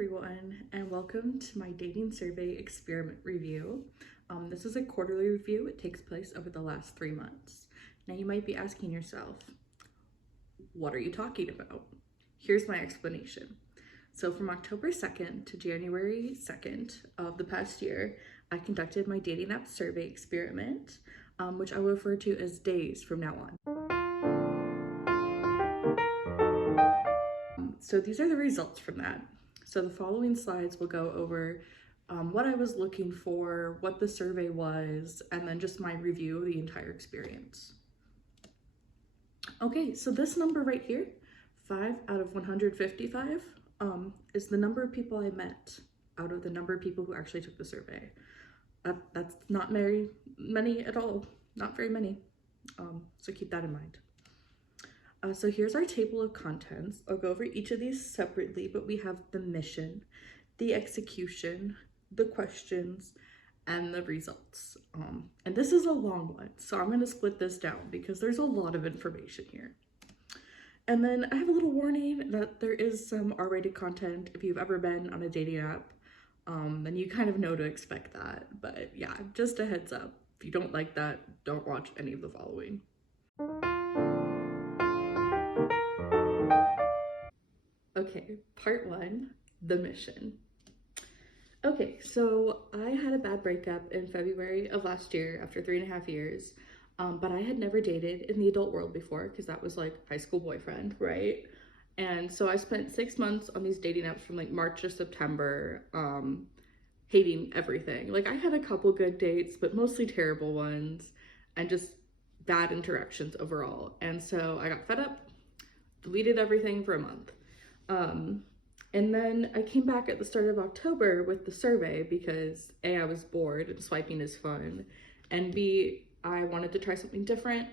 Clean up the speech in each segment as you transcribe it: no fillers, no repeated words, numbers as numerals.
everyone, and welcome to my dating survey experiment review. This is a quarterly review. It takes place over the last 3 months. Now you might be asking yourself, what are you talking about? Here's my explanation. So from October 2nd to January 2nd of the past year, I conducted my dating app survey experiment, which I will refer to as Dase from now on. So these are the results from that. So the following slides will go over what I was looking for, what the survey was, and then just my review of the entire experience. Okay, so this number right here, 5 out of 155, is the number of people I met out of the number of people who actually took the survey. That's not very many at all, not very many, so keep that in mind. So here's our table of contents. I'll go over each of these separately, but we have the mission, the execution, the questions, and the results. And this is a long one, so I'm going to split this down because there's a lot of information here. And then I have a little warning that there is some R-rated content. If you've ever been on a dating app, then you kind of know to expect that. But yeah, just a heads up. If you don't like that, don't watch any of the following. Okay, part 1, the mission. Okay, so I had a bad breakup in February of last year after 3.5 years, but I had never dated in the adult world before because that was like high school boyfriend, right? And so I spent 6 months on these dating apps from like March to September, hating everything. Like I had a couple good dates, but mostly terrible ones and just bad interactions overall. And so I got fed up, deleted everything for a month. And then I came back at the start of October with the survey because A, I was bored and swiping is fun, and B, I wanted to try something different.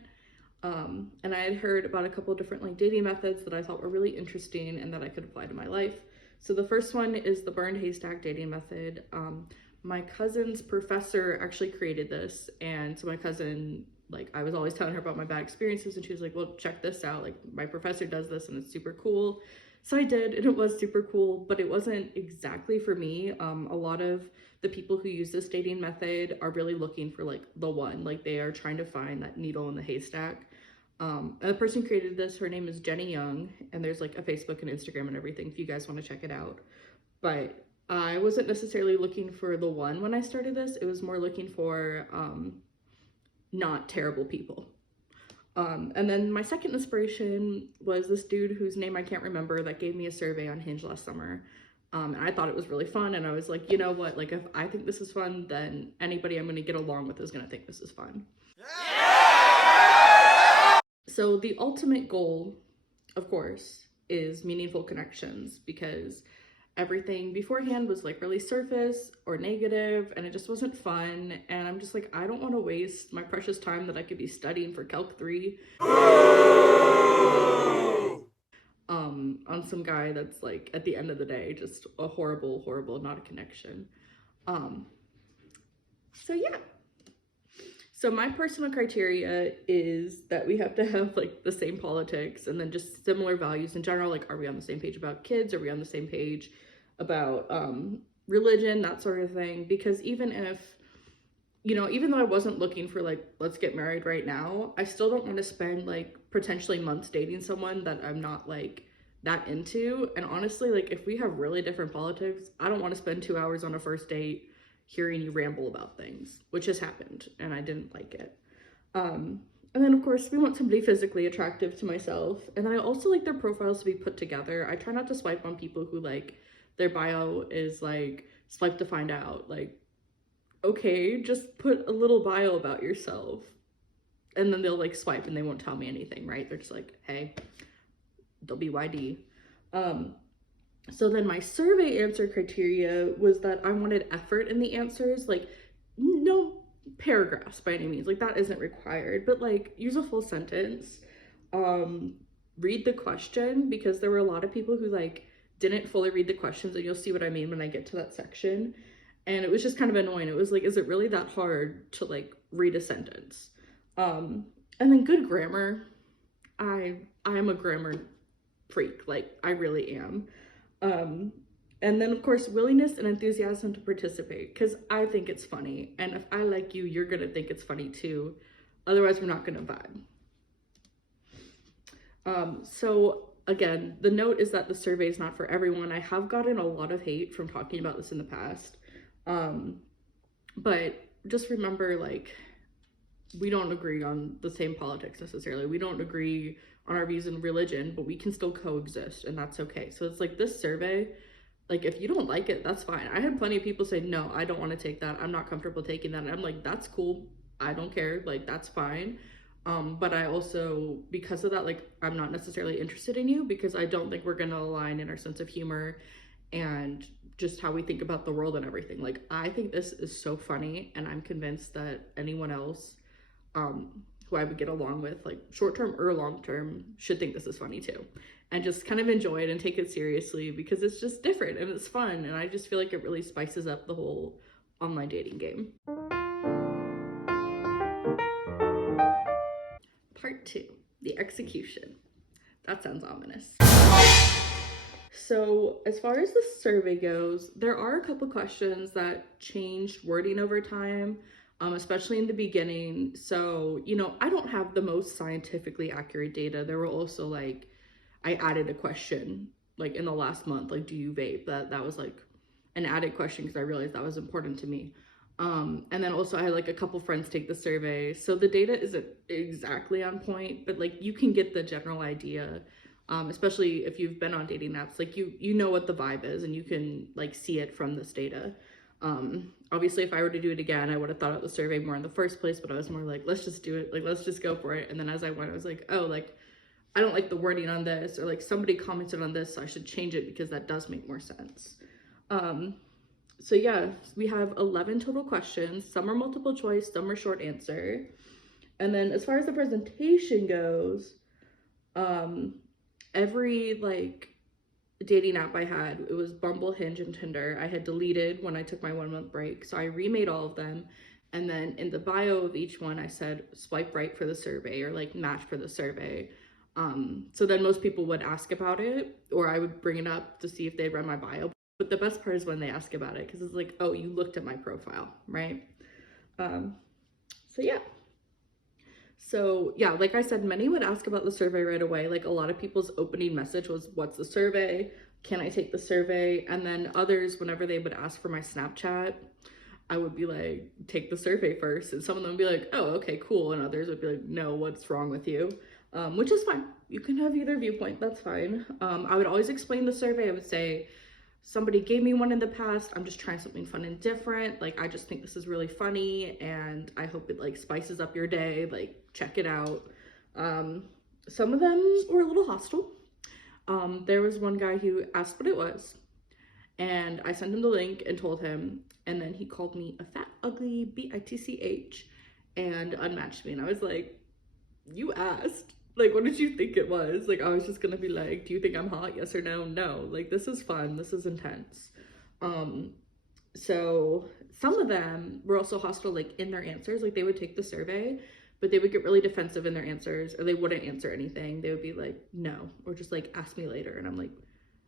And I had heard about a couple of different like dating methods that I thought were really interesting and that I could apply to my life. So the first one is the burned haystack dating method. My cousin's professor actually created this, and so my cousin, like I was always telling her about my bad experiences, and she was like, well, check this out, like my professor does this and it's super cool. So I did, and it was super cool, but it wasn't exactly for me. A lot of the people who use this dating method are really looking for like the one, like they are trying to find that needle in the haystack. And the person who created this, her name is Jenny Young, and there's like a Facebook and Instagram and everything if you guys want to check it out. But I wasn't necessarily looking for the one when I started this. It was more looking for not terrible people. And then my second inspiration was this dude whose name I can't remember that gave me a survey on Hinge last summer. And I thought it was really fun, and I was like, you know what, like if I think this is fun, then anybody I'm going to get along with is going to think this is fun. Yeah! So the ultimate goal, of course, is meaningful connections, because everything beforehand was like really surface or negative, and it just wasn't fun. And I'm just like, I don't want to waste my precious time that I could be studying for Calc 3 on some guy that's like at the end of the day just a horrible, not a connection. So yeah. So my personal criteria is that we have to have like the same politics and then just similar values in general. Like, are we on the same page about kids? Are we on the same page about religion, that sort of thing? Because even if, you know, even though I wasn't looking for like, let's get married right now, I still don't want to spend like potentially months dating someone that I'm not like that into. And honestly, like if we have really different politics, I don't want to spend 2 hours on a first date hearing you ramble about things, which has happened, and I didn't like it. And then of course we want somebody physically attractive to myself, and I also like their profiles to be put together. I try not to swipe on people who like their bio is like swipe to find out. Like, okay, just put a little bio about yourself, and then they'll like swipe and they won't tell me anything, right? They're just like, hey, they'll be YD. So then my survey answer criteria was that I wanted effort in the answers, like no paragraphs by any means, like that isn't required, but like use a full sentence. Read the question, because there were a lot of people who like didn't fully read the questions, and you'll see what I mean when I get to that section. And it was just kind of annoying. It was like, is it really that hard to like read a sentence? And then good grammar. I am a grammar freak, like I really am. And then, of course, willingness and enthusiasm to participate, because I think it's funny. And if I like you, you're going to think it's funny too. Otherwise, we're not going to vibe. So, again, the note is that the survey is not for everyone. I have gotten a lot of hate from talking about this in the past. But just remember, like, we don't agree on the same politics necessarily. We don't agree on our views in religion, but we can still coexist, and that's okay. So it's like this survey, like, if you don't like it, that's fine. I had plenty of people say, no, I don't want to take that. I'm not comfortable taking that. And I'm like, that's cool. I don't care. Like, that's fine. But I also, because of that, like, I'm not necessarily interested in you because I don't think we're going to align in our sense of humor and just how we think about the world and everything. Like, I think this is so funny, and I'm convinced that anyone else who I would get along with, like short-term or long-term, should think this is funny too. And just kind of enjoy it and take it seriously because it's just different and it's fun. And I just feel like it really spices up the whole online dating game. Part 2, the execution. That sounds ominous. So as far as the survey goes, there are a couple questions that changed wording over time, especially in the beginning. So, you know, I don't have the most scientifically accurate data. There were also like, I added a question like in the last month, like, do you vape? That was like an added question because I realized that was important to me. And then also I had like a couple friends take the survey. So the data isn't exactly on point, but like you can get the general idea, especially if you've been on dating apps, like you know what the vibe is and you can like see it from this data. Obviously if I were to do it again, I would have thought out the survey more in the first place, but I was more like, let's just do it. Like, let's just go for it. And then as I went, I was like, oh, like, I don't like the wording on this, or like somebody commented on this, so I should change it because that does make more sense. So yeah, we have 11 total questions. Some are multiple choice, some are short answer. And then as far as the presentation goes, every like dating app I had, it was Bumble, Hinge, and Tinder. I had deleted when I took my 1 month break, so I remade all of them. And then in the bio of each one, I said swipe right for the survey or like match for the survey. So then most people would ask about it, or I would bring it up to see if they'd read my bio. But the best part is when they ask about it, because it's like, oh, you looked at my profile, right? So yeah, like I said, many would ask about the survey right away. Like a lot of people's opening message was, what's the survey? Can I take the survey? And then others, whenever they would ask for my Snapchat, I would be like, take the survey first. And some of them would be like, oh, okay, cool. And others would be like, no, what's wrong with you? Which is fine. You can have either viewpoint, that's fine. I would always explain the survey. I would say, somebody gave me one in the past. I'm just trying something fun and different. Like, I just think this is really funny and I hope it like spices up your day. Like, check it out. Some of them were a little hostile. There was one guy who asked what it was and I sent him the link and told him, and then he called me a fat, ugly bitch and unmatched me. And I was like, you asked. Like, what did you think it was? Like, I was just gonna be like, do you think I'm hot? Yes or no? No. Like, this is fun. This is intense. So some of them were also hostile, like, in their answers. Like, they would take the survey, but they would get really defensive in their answers, or they wouldn't answer anything. They would be like, no, or just like, ask me later. And I'm like,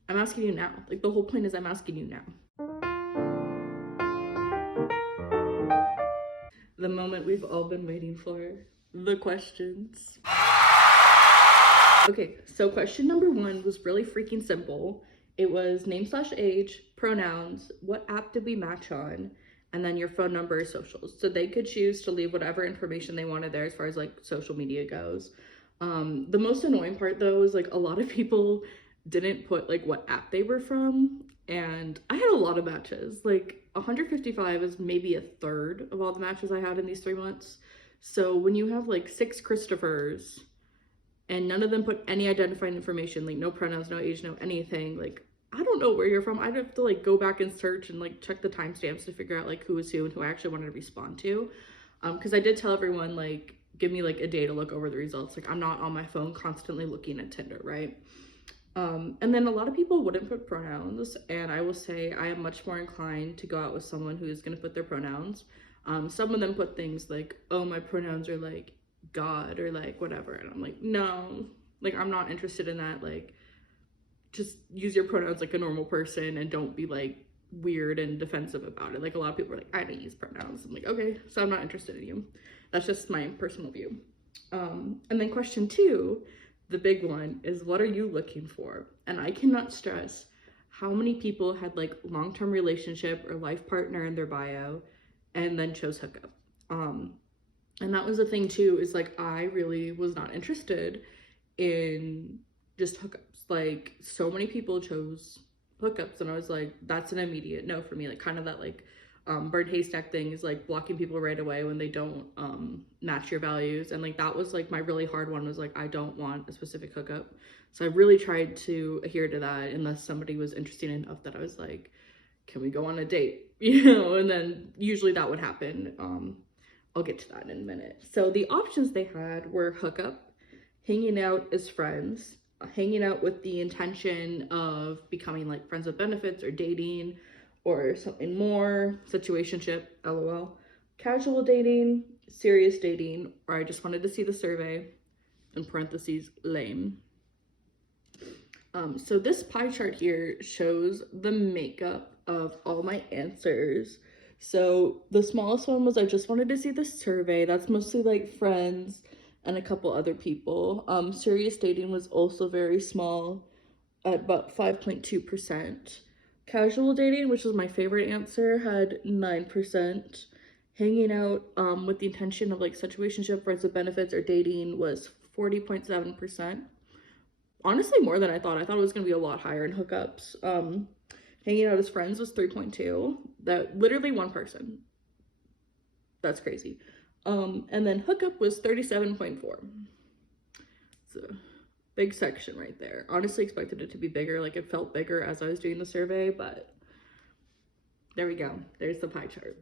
I'm asking you now. Like, the whole point is I'm asking you now. The moment we've all been waiting for, the questions. Okay, so question number 1 was really freaking simple. It was name/age, pronouns, what app did we match on, and then your phone number or socials. So they could choose to leave whatever information they wanted there as far as like social media goes. The most annoying part though is like a lot of people didn't put like what app they were from, and I had a lot of matches. Like 155 is maybe a third of all the matches I had in these 3 months. So when you have like 6 Christophers and none of them put any identifying information, like no pronouns, no age, no anything, like I don't know where you're from. I'd have to like go back and search and like check the timestamps to figure out like who was who and who I actually wanted to respond to. Because I did tell everyone, like, give me like a day to look over the results. Like, I'm not on my phone constantly looking at Tinder, right? And then a lot of people wouldn't put pronouns, and I will say I am much more inclined to go out with someone who is going to put their pronouns. Some of them put things like, oh, my pronouns are like God or like whatever, and I'm like, no, like I'm not interested in that. Like, just use your pronouns like a normal person and don't be like weird and defensive about it. Like a lot of people are like, I don't use pronouns. I'm like, okay, so I'm not interested in you. That's just my personal view. And then question 2, the big one, is what are you looking for? And I cannot stress how many people had like long-term relationship or life partner in their bio and then chose hookup. And that was the thing too, is like I really was not interested in just hookups. Like so many people chose hookups and I was like, that's an immediate no for me. Like kind of that like bird haystack thing is like blocking people right away when they don't match your values. And like that was like my really hard one, was like I don't want a specific hookup. So I really tried to adhere to that unless somebody was interesting enough that I was like, can we go on a date? You know, and then usually that would happen. I'll get to that in a minute. So the options they had were hookup, hanging out as friends, hanging out with the intention of becoming like friends with benefits or dating or something more, situationship, lol, casual dating, serious dating, or I just wanted to see the survey, in parentheses, lame. So this pie chart here shows the makeup of all my answers. So the smallest one was I just wanted to see the survey. That's mostly like friends and a couple other people. Serious dating was also very small at about 5.2%. Casual dating, which was my favorite answer, had 9%. Hanging out with the intention of like situationship, friends with benefits, or dating was 40.7%. Honestly, more than I thought. I thought it was going to be a lot higher in hookups. Hanging out as friends was 3.2. That literally one person. That's crazy. And then hookup was 37.4. So big section right there. Honestly expected it to be bigger. Like it felt bigger as I was doing the survey, but there we go. There's the pie chart.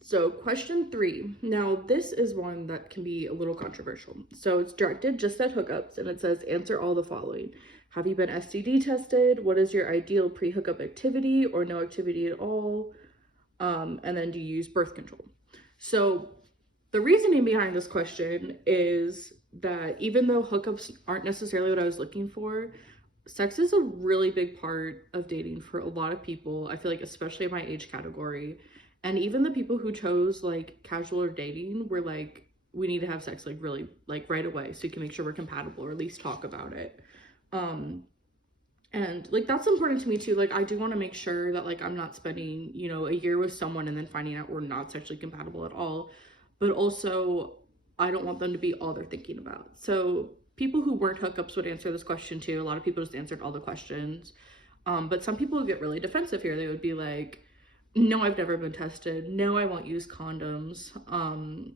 So question 3. Now this is one that can be a little controversial. So it's directed just at hookups and it says answer all the following. Have you been STD tested? What is your ideal pre-hookup activity or no activity at all? And then do you use birth control? So the reasoning behind this question is that even though hookups aren't necessarily what I was looking for, sex is a really big part of dating for a lot of people. I feel like especially in my age category. And even the people who chose like casual or dating were like, we need to have sex like really like right away so you can make sure we're compatible or at least talk about it. And like that's important to me too. Like I do want to make sure that like I'm not spending, you know, a year with someone and then finding out we're not sexually compatible at all. But also I don't want them to be all they're thinking about. So people who weren't hookups would answer this question too. A lot of people just answered all the questions. But some people would get really defensive here. They would be like, no, I've never been tested. No, I won't use condoms.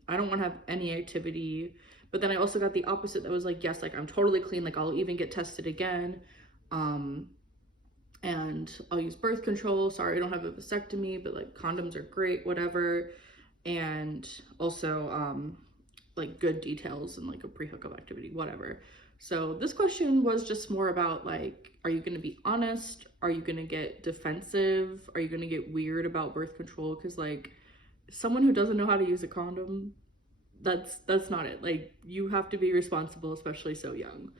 I don't want to have any activity. But then I also got the opposite that was like, yes, like I'm totally clean. Like I'll even get tested again. And I'll use birth control. Sorry, I don't have a vasectomy, but like condoms are great, whatever. And also, like good details and like a pre-hookup activity, whatever. So this question was just more about like, are you going to be honest? Are you going to get defensive? Are you going to get weird about birth control? Because like someone who doesn't know how to use a condom, that's not it. Like you have to be responsible, especially so young.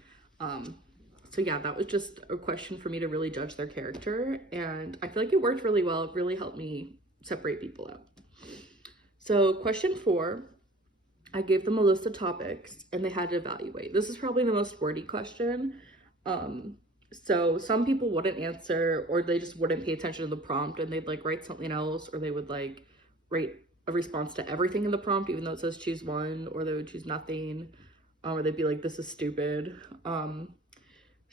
So yeah, that was just a question for me to really judge their character. And I feel like it worked really well. It really helped me separate people out. So question 4, I gave them a list of topics and they had to evaluate. This is probably the most wordy question. So some people wouldn't answer, or they just wouldn't pay attention to the prompt and they'd like write something else, or they would like write a response to everything in the prompt, even though it says choose one, or they would choose nothing, or they'd be like, this is stupid.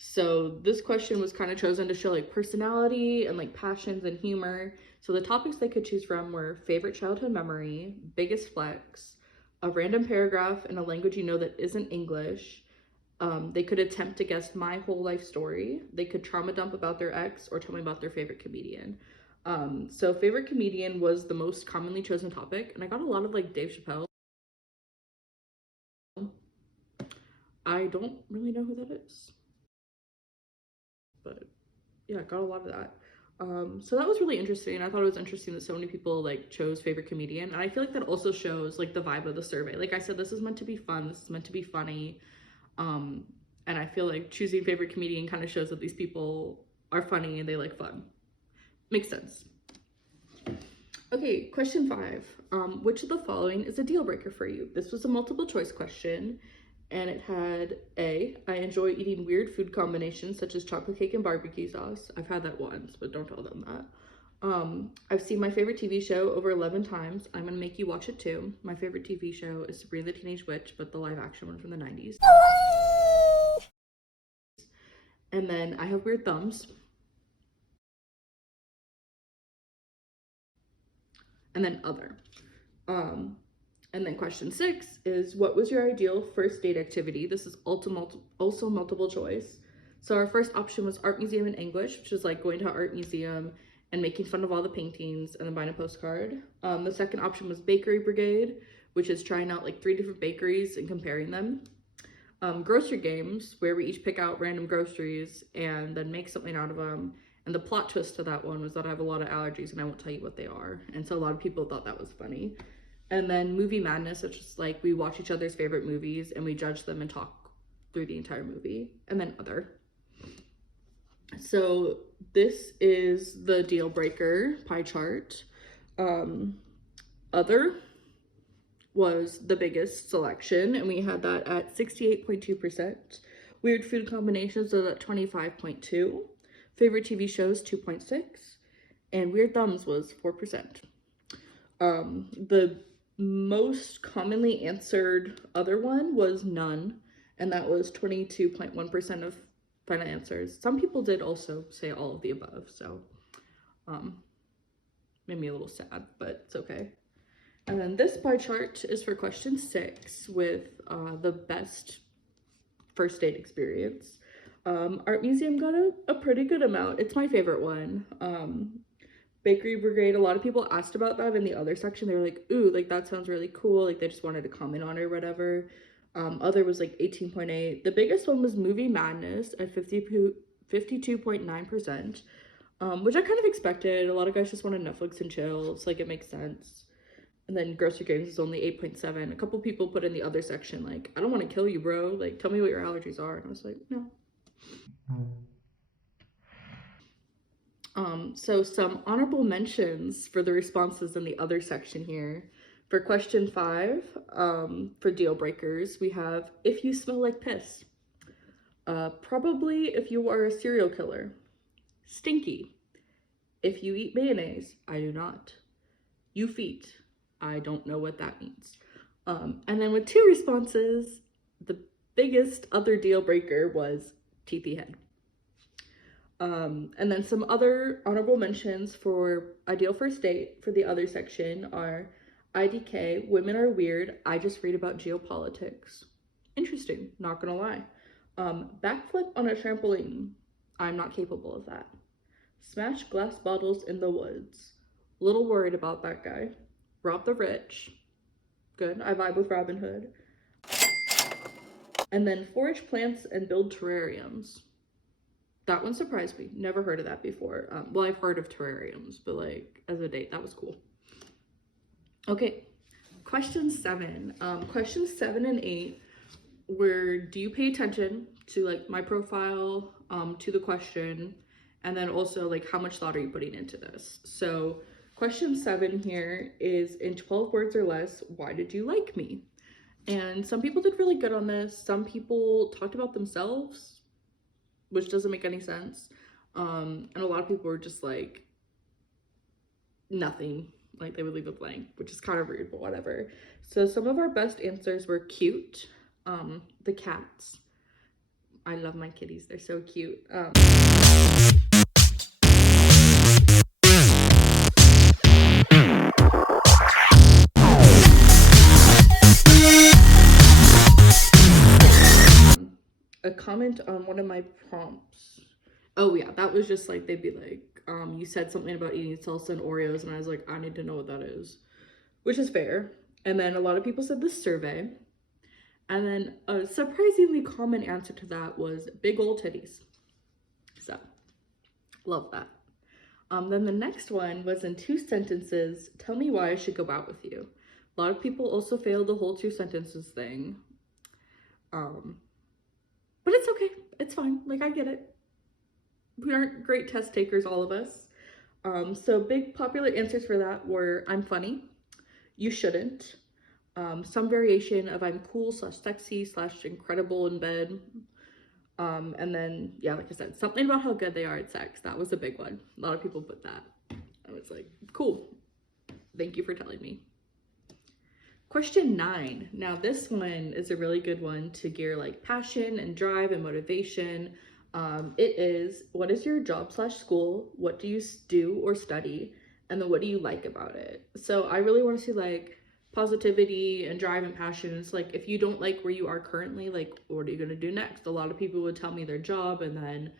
So this question was kind of chosen to show like personality and like passions and humor. So the topics they could choose from were favorite childhood memory, biggest flex, a random paragraph in a language you know that isn't English. They could attempt to guess my whole life story. They could trauma dump about their ex or tell me about their favorite comedian. So favorite comedian was the most commonly chosen topic, and I got a lot of like Dave Chappelle. I don't really know who that is, but yeah, got a lot of that. So that was really interesting. I thought it was interesting that so many people like chose favorite comedian, and I feel like that also shows like the vibe of the survey. Like I said, this is meant to be fun, this is meant to be funny. And I feel like choosing favorite comedian kind of shows that these people are funny and they like fun. Makes sense. Okay, question 5. Which of the following is a deal breaker for you? This was a multiple choice question, and it had A, I enjoy eating weird food combinations such as chocolate cake and barbecue sauce. I've had that once, but don't tell them that. I've seen my favorite TV show over 11 times. I'm gonna make you watch it too. My favorite TV show is Sabrina the Teenage Witch, but the live action one from the 90s. And then I have weird thumbs. And then other. And then question 6 is, what was your ideal first date activity? This is also multiple choice. So our first option was art museum in English, which is like going to an art museum and making fun of all the paintings and then buying a postcard. The second option was bakery brigade, which is trying out like 3 different bakeries and comparing them. Grocery games, where we each pick out random groceries and then make something out of them. And the plot twist to that one was that I have a lot of allergies and I won't tell you what they are. And so a lot of people thought that was funny. And then movie madness, which is like we watch each other's favorite movies and we judge them and talk through the entire movie. And then other. So this is the deal breaker pie chart. Other was the biggest selection, and we had that at 68.2%. Weird food combinations was at 25.2%. Favorite TV shows 2.6%, and weird thumbs was 4%. The most commonly answered other one was none, and that was 22.1% of final answers. Some people did also say all of the above, so made me a little sad, but it's okay. And then this pie chart is for question 6 with the best first date experience. Art museum got a pretty good amount. It's my favorite one. Bakery brigade, a lot of people asked about that in the other section. They were like, ooh, like that sounds really cool. Like they just wanted to comment on it or whatever. Other was like 18.8. The biggest one was movie madness at 52.9%, which I kind of expected. A lot of guys just wanted Netflix and chill. It's like, it makes sense. And then grocery games is only 8.7. A couple people put in the other section, like, I don't want to kill you, bro. Like, tell me what your allergies are. And I was like, no. So some honorable mentions for the responses in the other section here. For question 5, for deal breakers, we have, if you smell like piss. Probably if you are a serial killer. Stinky. If you eat mayonnaise, I do not. You feet. I don't know what that means. And then with 2 responses, the biggest other deal breaker was teethy head. And then some other honorable mentions for ideal first date for the other section are IDK, women are weird, I just read about geopolitics. Interesting, not gonna lie. Backflip on a trampoline, I'm not capable of that. Smash glass bottles in the woods, little worried about that guy. Rob the rich, good, I vibe with Robin Hood. And then forage plants and build terrariums. That one surprised me. Never heard of that before. Well, I've heard of terrariums, but like as a date, that was cool. Okay, question 7. Questions 7 and 8 were, do you pay attention to like my profile, to the question, and then also like how much thought are you putting into this? So question 7 here is, in 12 words or less, why did you like me? And some people did really good on this. Some people talked about themselves, which doesn't make any sense. And a lot of people were just like, nothing. Like they would leave it blank, which is kind of rude, but whatever. So some of our best answers were cute. The cats. I love my kitties. They're so cute. A comment on one of my prompts. Oh yeah, that was just like, they'd be like, you said something about eating salsa and Oreos, and I was like, I need to know what that is, which is fair. And then a lot of people said the survey. And then a surprisingly common answer to that was big old titties. So, love that. Then the next one was, in 2 sentences, tell me why I should go out with you. A lot of people also failed the whole 2 sentences thing. But but it's okay. It's fine. Like, I get it. We aren't great test takers, all of us. So big popular answers for that were I'm funny, you shouldn't, some variation of I'm cool slash sexy slash incredible in bed. And then, yeah, like I said, something about how good they are at sex. That was a big one. A lot of people put that. I was like, cool. Thank you for telling me. Question 9. Now this one is a really good one to gear like passion and drive and motivation. It is, what is your job slash school? What do you do or study? And then what do you like about it? So I really want to see like positivity and drive and passion. It's like, if you don't like where you are currently, like, what are you going to do next? A lot of people would tell me their job and then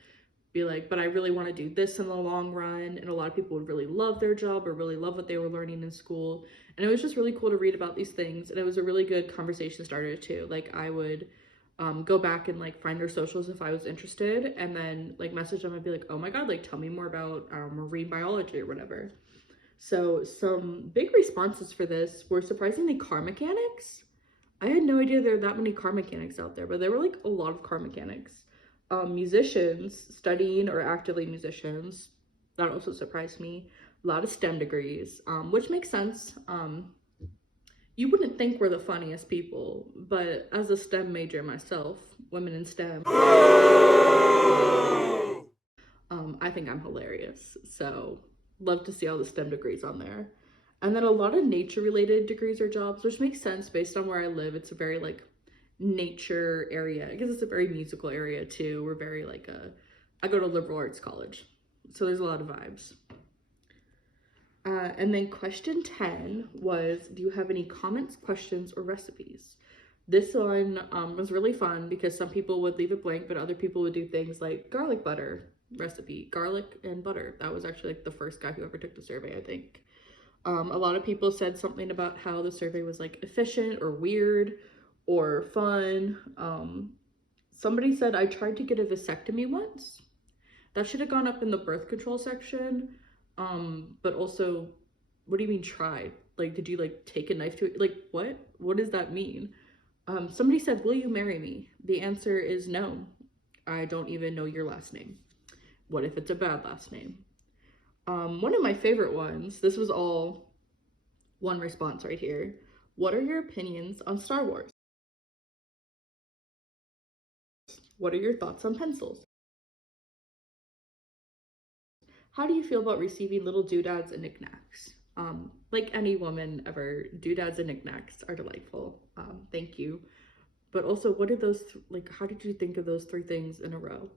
be like, but I really want to do this in the long run. And a lot of people would really love their job or really love what they were learning in school. And it was just really cool to read about these things. And it was a really good conversation starter too. Like, I would go back and like find their socials if I was interested, and then like message them and be like, oh my god, like tell me more about marine biology or whatever. So some big responses for this were surprisingly car mechanics. I had no idea there were that many car mechanics out there, but there were like a lot of car mechanics. Musicians, studying or actively musicians, that also surprised me. A lot of STEM degrees, which makes sense. You wouldn't think we're the funniest people, but as a STEM major myself, women in STEM, I think I'm hilarious. So love to see all the STEM degrees on there. And then a lot of nature related degrees or jobs, which makes sense based on where I live. It's a very like nature area. I guess it's a very musical area too. We're very like I go to liberal arts college, so there's a lot of vibes. And then question 10 was, do you have any comments, questions, or recipes? This one was really fun because some people would leave it blank, but other people would do things like garlic butter recipe, garlic and butter. That was actually like the first guy who ever took the survey, I think. A lot of people said something about how the survey was like efficient or weird or fun. Somebody said, I tried to get a vasectomy once. That should have gone up in the birth control section. But also, what do you mean tried? Like, did you like take a knife to it? Like, what does that mean? Somebody said, will you marry me? The answer is no. I don't even know your last name. What if it's a bad last name? One of my favorite ones, this was all one response right here. What are your opinions on Star Wars? What are your thoughts on pencils? How do you feel about receiving little doodads and knickknacks? Like any woman ever, doodads and knickknacks are delightful. Thank you. But also, what are those, like, how did you think of those 3 things in a row?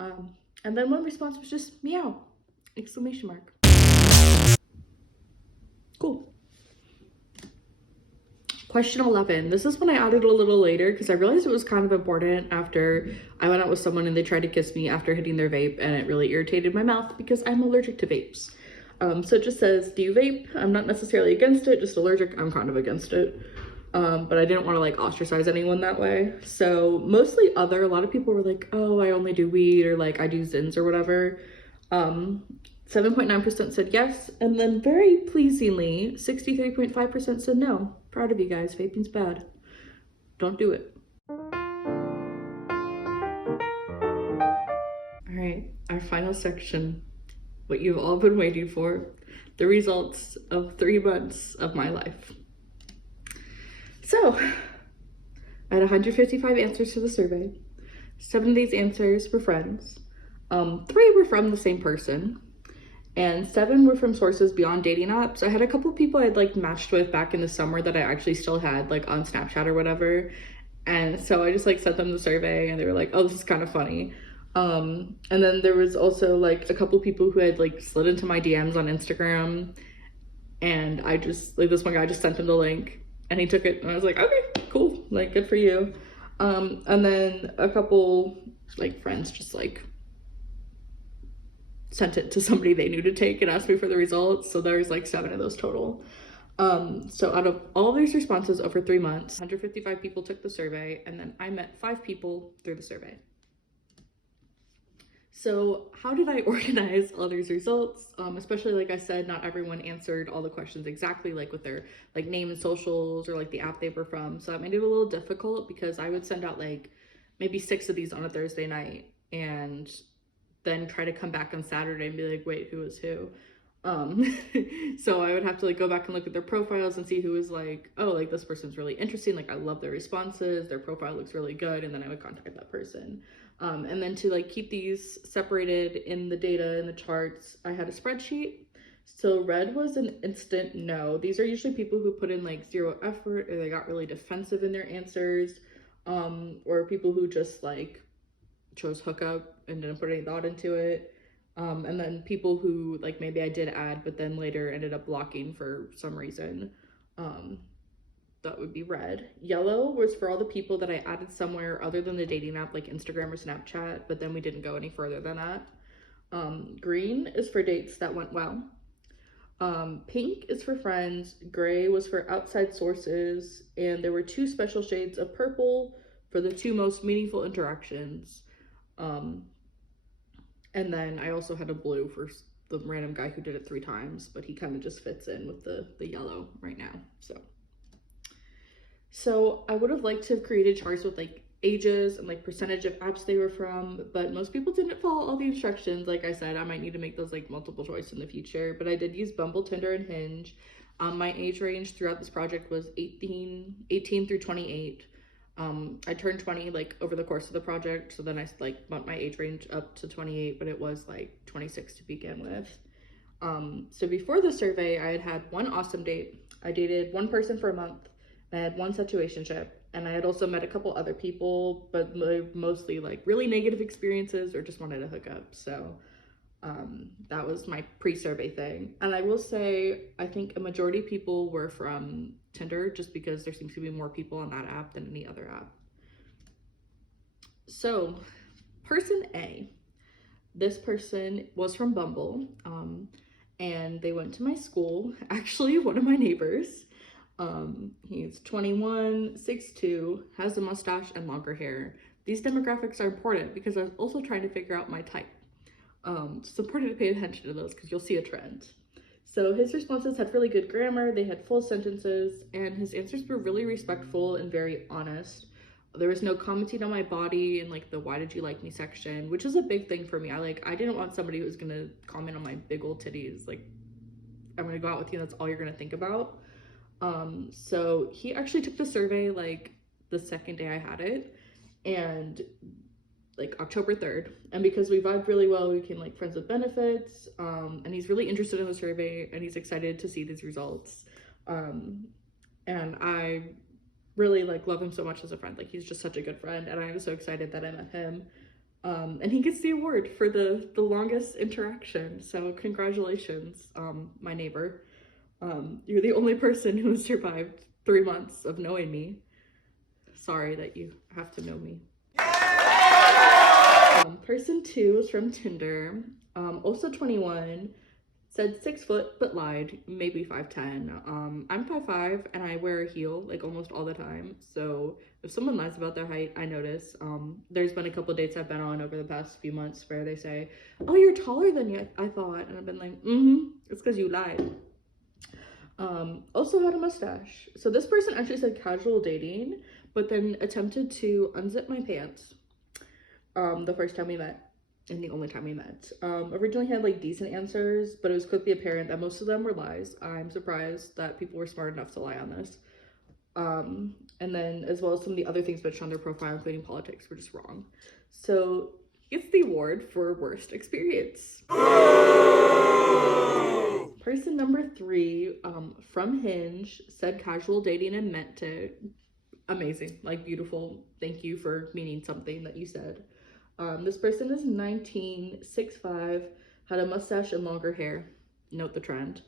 And then one response was just meow, exclamation mark. Cool. Question 11. This is when I added a little later because I realized it was kind of important after I went out with someone and they tried to kiss me after hitting their vape, and it really irritated my mouth because I'm allergic to vapes. So it just says, do you vape? I'm not necessarily against it, just allergic. I'm kind of against it. But I didn't want to like ostracize anyone that way. So mostly other, a lot of people were like, oh, I only do weed, or like I do Zins or whatever. 7.9% said yes, and then very pleasingly, 63.5% said no. Proud of you guys, vaping's bad. Don't do it. All right, our final section, what you've all been waiting for, the results of 3 months of my life. So, I had 155 answers to the survey. 7 of these answers were friends. 3 were from the same person. And 7 were from sources beyond dating apps. I had a couple of people I'd like matched with back in the summer that I actually still had like on Snapchat or whatever. And so I just like sent them the survey and they were like, oh, this is kind of funny. And then there was also like a couple of people who had like slid into my DMs on Instagram. And I just, like this one guy just sent him the link and he took it and I was like, okay, cool. Like, good for you. And then a couple like friends just like sent it to somebody they knew to take and asked me for the results. So there's like 7 of those total. So out of all these responses over 3 months, 155 people took the survey, and then I met 5 people through the survey. So how did I organize all these results? Especially, like I said, not everyone answered all the questions exactly, like with their like name and socials or like the app they were from. So that made it a little difficult because I would send out like maybe 6 of these on a Thursday night, and then try to come back on Saturday and be like, wait, who was who? So I would have to like go back and look at their profiles and see who was like, oh, like this person's really interesting, like I love their responses, their profile looks really good, and then I would contact that person. And then to like keep these separated in the data in the charts, I had a spreadsheet. So red was an instant no. These are usually people who put in like zero effort, or they got really defensive in their answers, or people who just like chose hookup and didn't put any thought into it. And then people who like maybe I did add, but then later ended up blocking for some reason. That would be red. Yellow was for all the people that I added somewhere other than the dating app like Instagram or Snapchat, but then we didn't go any further than that. Green is for dates that went well. Pink is for friends. Gray was for outside sources, and there were 2 special shades of purple for the 2 most meaningful interactions. And then I also had a blue for the random guy who did it 3 times, but he kind of just fits in with the yellow right now. So I would have liked to have created charts with like ages and like percentage of apps they were from, but most people didn't follow all the instructions. Like I said, I might need to make those like multiple choice in the future, but I did use Bumble, Tinder, and Hinge. My age range throughout this project was 18 through 28. I turned 20 like over the course of the project, so then I like bumped my age range up to 28, but it was like 26 to begin with. So before the survey, I had 1 awesome date. I dated 1 person for a month. I had 1 situationship, and I had also met a couple other people, but mostly like really negative experiences or just wanted to hook up. So that was my pre-survey thing. And I will say, I think a majority of people were from Tinder, just because there seems to be more people on that app than any other app. So person A, this person was from Bumble, and they went to my school, actually one of my neighbors. He's 21, 6'2", has a mustache and longer hair. These demographics are important because I was also trying to figure out my type. It's important to pay attention to those because you'll see a trend. So his responses had really good grammar, they had full sentences, and his answers were really respectful and very honest. There was no commenting on my body and like the why did you like me section, which is a big thing for me. I didn't want somebody who was gonna comment on my big old titties. Like, I'm gonna go out with you, that's all you're gonna think about. So he actually took the survey like the second day I had it, and like October 3rd, and because we vibed really well, we became like friends with benefits. And he's really interested in the survey, and he's excited to see these results. And I really like love him so much as a friend. Like, he's just such a good friend, and I was so excited that I met him. And he gets the award for the longest interaction, so congratulations, my neighbor. You're the only person who has survived 3 months of knowing me. Sorry that you have to know me. Person 2 was from Tinder, also 21, said 6 foot, but lied, maybe 5'10". I'm 5'5", and I wear a heel like almost all the time, so if someone lies about their height, I notice. There's been a couple dates I've been on over the past few months where they say, oh, you're taller than I thought, and I've been like, it's because you lied. Also had a mustache. So this person actually said casual dating, but then attempted to unzip my pants the first time we met, and the only time we met. Originally had like decent answers, but it was quickly apparent that most of them were lies. I'm surprised that people were smart enough to lie on this. And then as well as some of the other things mentioned on their profile, including politics, were just wrong. So he gets the award for worst experience. Person number 3, from Hinge, said casual dating and meant it. Amazing, like beautiful. Thank you for meaning something that you said. This person is 19, 6'5", had a mustache and longer hair. Note the trend.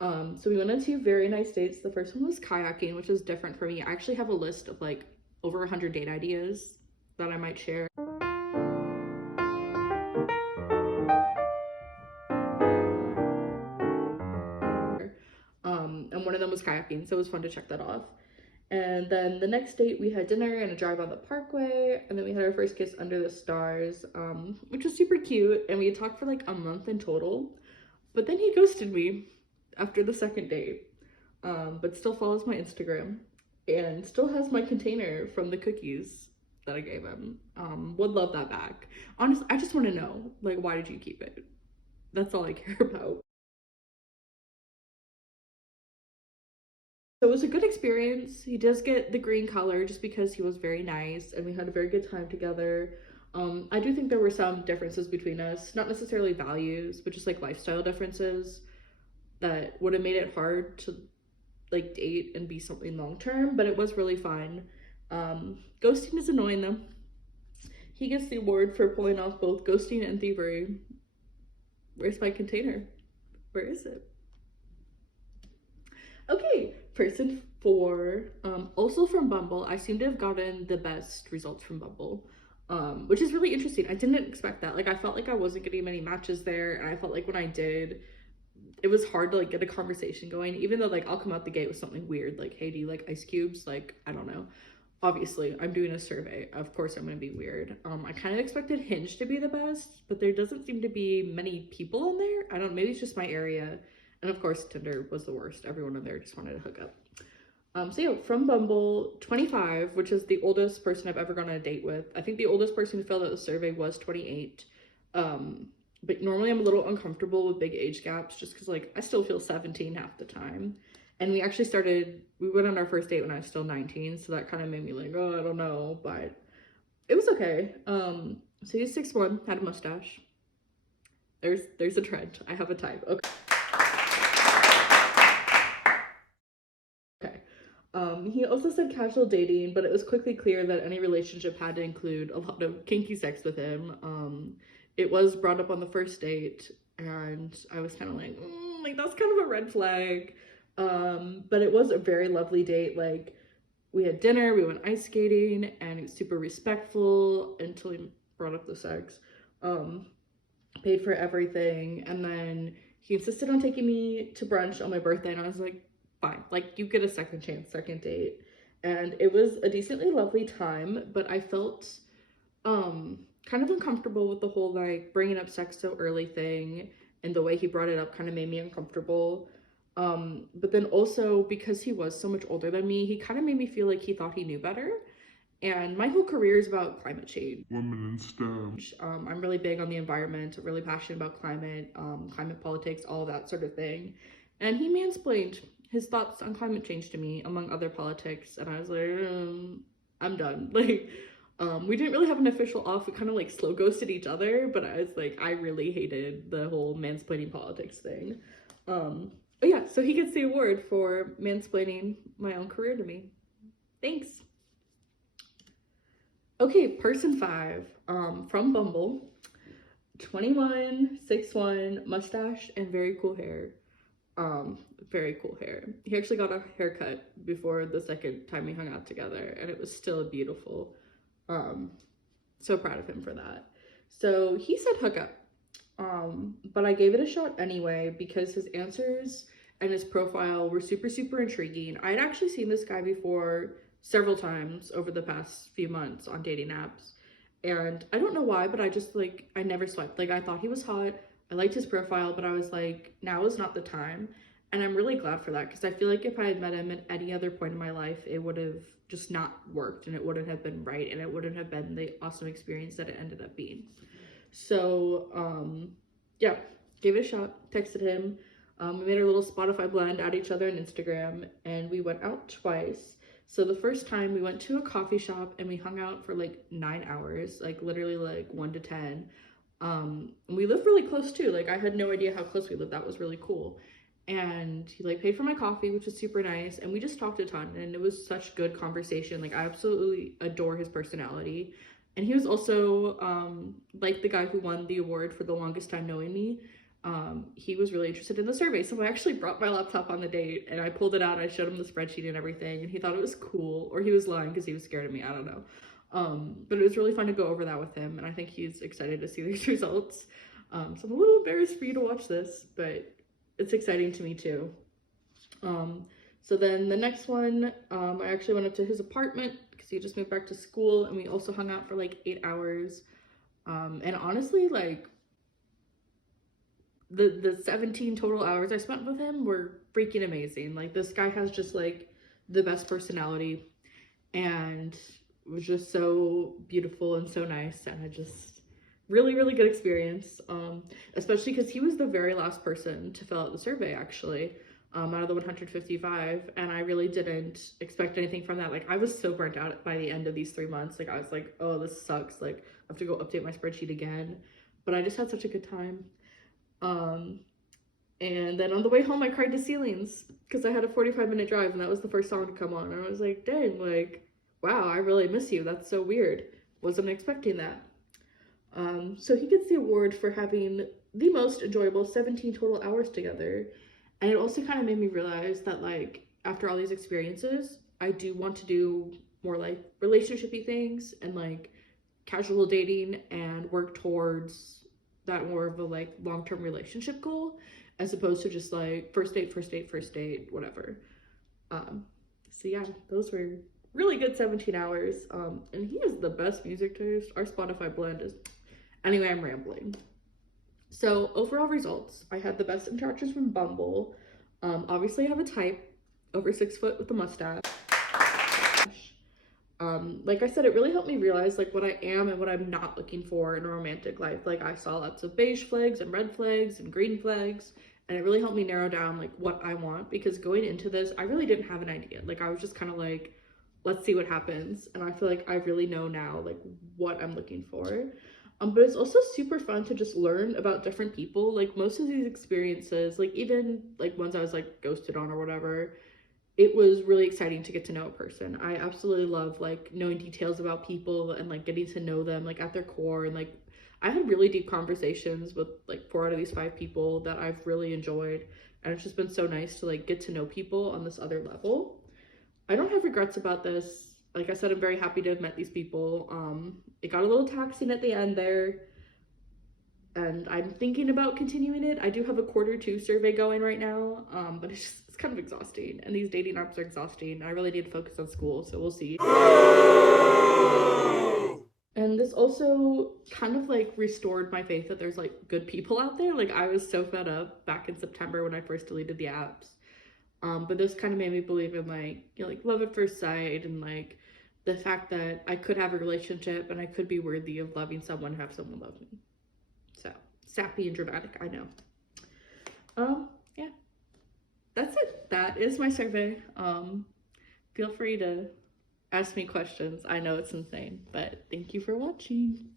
So we went on 2 very nice dates. The first one was kayaking, which is different for me. I actually have a list of like over 100 date ideas that I might share. And one of them was kayaking, so it was fun to check that off. And then the next date, we had dinner and a drive on the parkway, and then we had our first kiss under the stars, which was super cute, and we had talked for like a month in total. But then he ghosted me after the second date, but still follows my Instagram and still has my container from the cookies. that I gave him. Would love that back. Honestly, I just want to know, like, why did you keep it? That's all I care about. So it was a good experience. He does get the green color just because he was very nice and we had a very good time together. I do think there were some differences between us, not necessarily values, but just like lifestyle differences that would have made it hard to like date and be something long term, but it was really fun. Ghosting is annoying though. He gets the award for pulling off both ghosting and thievery. Where's my container? Where is it? Okay, person four, also from Bumble. I seem to have gotten the best results from Bumble, which is really interesting. I didn't expect that. Like, I felt like I wasn't getting many matches there, and I felt like when I did, it was hard to like get a conversation going, even though like I'll come out the gate with something weird, like, hey, do you like ice cubes? Like, I don't know. Obviously, I'm doing a survey. Of course, I'm gonna be weird. I kind of expected Hinge to be the best, but there doesn't seem to be many people in there. I don't know, maybe it's just my area. And of course, Tinder was the worst. Everyone in there just wanted to hook up. So yeah, from Bumble, 25, which is the oldest person I've ever gone on a date with. I think the oldest person who filled out the survey was 28. But normally I'm a little uncomfortable with big age gaps just because like I still feel 17 half the time. And we went on our first date when I was still 19, so that kind of made me like, oh, I don't know, but it was okay. So he's 6'1", had a mustache. There's a trend. I have a type. Okay. He also said casual dating, but it was quickly clear that any relationship had to include a lot of kinky sex with him. It was brought up on the first date, and I was kind of like that's kind of a red flag. But it was a very lovely date. Like, we had dinner, we went ice skating, and he was super respectful until he brought up the sex. Paid for everything, and then he insisted on taking me to brunch on my birthday, and I was like, fine, like, you get a second chance, second date. And it was a decently lovely time, but I felt kind of uncomfortable with the whole like bringing up sex so early thing, and the way he brought it up kind of made me uncomfortable. But then also because he was so much older than me, he kind of made me feel like he thought he knew better. And my whole career is about climate change. Women in STEM. I'm really big on the environment, really passionate about climate, climate politics, all that sort of thing. And he mansplained his thoughts on climate change to me, among other politics, and I was like, I'm done. Like, we didn't really have an official off. We kind of like slow ghosted each other, but I was like, I really hated the whole mansplaining politics thing. But yeah, so he gets the award for mansplaining my own career to me. Thanks. Okay, person five, from Bumble, 21, 6'1", mustache, and very cool hair. Very cool hair. He actually got a haircut before the second time we hung out together, and it was still beautiful. So proud of him for that. So he said hook up, but I gave it a shot anyway because his answers and his profile were super intriguing. I had actually seen this guy before several times over the past few months on dating apps, and I don't know why, but I just like, I never swiped. Like, I thought he was hot, I liked his profile, but I was like, now is not the time. And I'm really glad for that, because I feel like if I had met him at any other point in my life, it would have just not worked, and it wouldn't have been right, and it wouldn't have been the awesome experience that it ended up being. So yeah, gave it a shot, texted him. We made a little Spotify blend, at each other on Instagram, and we went out twice. So the first time we went to a coffee shop and we hung out for like 9 hours, like literally like 1 to 10. We lived really close too. Like, I had no idea how close we lived. That was really cool. And he like paid for my coffee, which was super nice, and we just talked a ton, and it was such good conversation. Like, I absolutely adore his personality. And he was also like the guy who won the award for the longest time knowing me. He was really interested in the survey, so I actually brought my laptop on the date and I pulled it out. I showed him the spreadsheet and everything, and he thought it was cool, or he was lying because he was scared of me, I don't know. But it was really fun to go over that with him, and I think he's excited to see these results. So I'm a little embarrassed for you to watch this, but it's exciting to me too. So then the next one, I actually went up to his apartment because he just moved back to school, and we also hung out for like 8 hours. And honestly, like, the 17 total hours I spent with him were freaking amazing. Like, this guy has just like the best personality, and was just so beautiful and so nice, and I just really, really good experience. Especially because he was the very last person to fill out the survey, actually, out of the 155, and I really didn't expect anything from that. Like, I was so burnt out by the end of these 3 months. Like, I was like, oh, this sucks. Like, I have to go update my spreadsheet again. But I just had such a good time. Um, and then on the way home, I cried to Ceilings because I had a 45-minute drive, and that was the first song to come on. And I was like, dang, like, wow, I really miss you. That's so weird. Wasn't expecting that. So he gets the award for having the most enjoyable 17 total hours together. And it also kind of made me realize that, like, after all these experiences, I do want to do more like relationshipy things and like casual dating and work towards that more of a like long-term relationship goal as opposed to just like first date, first date, first date, whatever. So yeah, those were really good 17 hours. And he has the best music taste. Our Spotify blend is. Anyway, I'm rambling. So overall results, I had the best interactions from Bumble. Obviously I have a type, over 6 foot with a mustache. Like I said, it really helped me realize like what I am and what I'm not looking for in a romantic life. Like I saw lots of beige flags and red flags and green flags, and it really helped me narrow down like what I want, because going into this, I really didn't have an idea. Like I was just kind of like, let's see what happens. And I feel like I really know now like what I'm looking for. But it's also super fun to just learn about different people. Like most of these experiences, like even like ones I was like ghosted on or whatever, it was really exciting to get to know a person. I absolutely love like knowing details about people and like getting to know them like at their core. And like I had really deep conversations with like 4 out of these 5 people that I've really enjoyed, and it's just been so nice to like get to know people on this other level. I don't have regrets about this. Like I said, I'm very happy to have met these people. It got a little taxing at the end there, and I'm thinking about continuing it. I do have a quarter 2 survey going right now, but it's kind of exhausting, and these dating apps are exhausting. I really need to focus on school, so we'll see. And this also kind of like restored my faith that there's like good people out there. Like I was so fed up back in September when I first deleted the apps. But this kind of made me believe in like, you know, like love at first sight, and like the fact that I could have a relationship and I could be worthy of loving someone, have someone love me. So sappy and dramatic, I know. Yeah, that's it. That is my survey. Feel free to ask me questions. I know it's insane, but thank you for watching.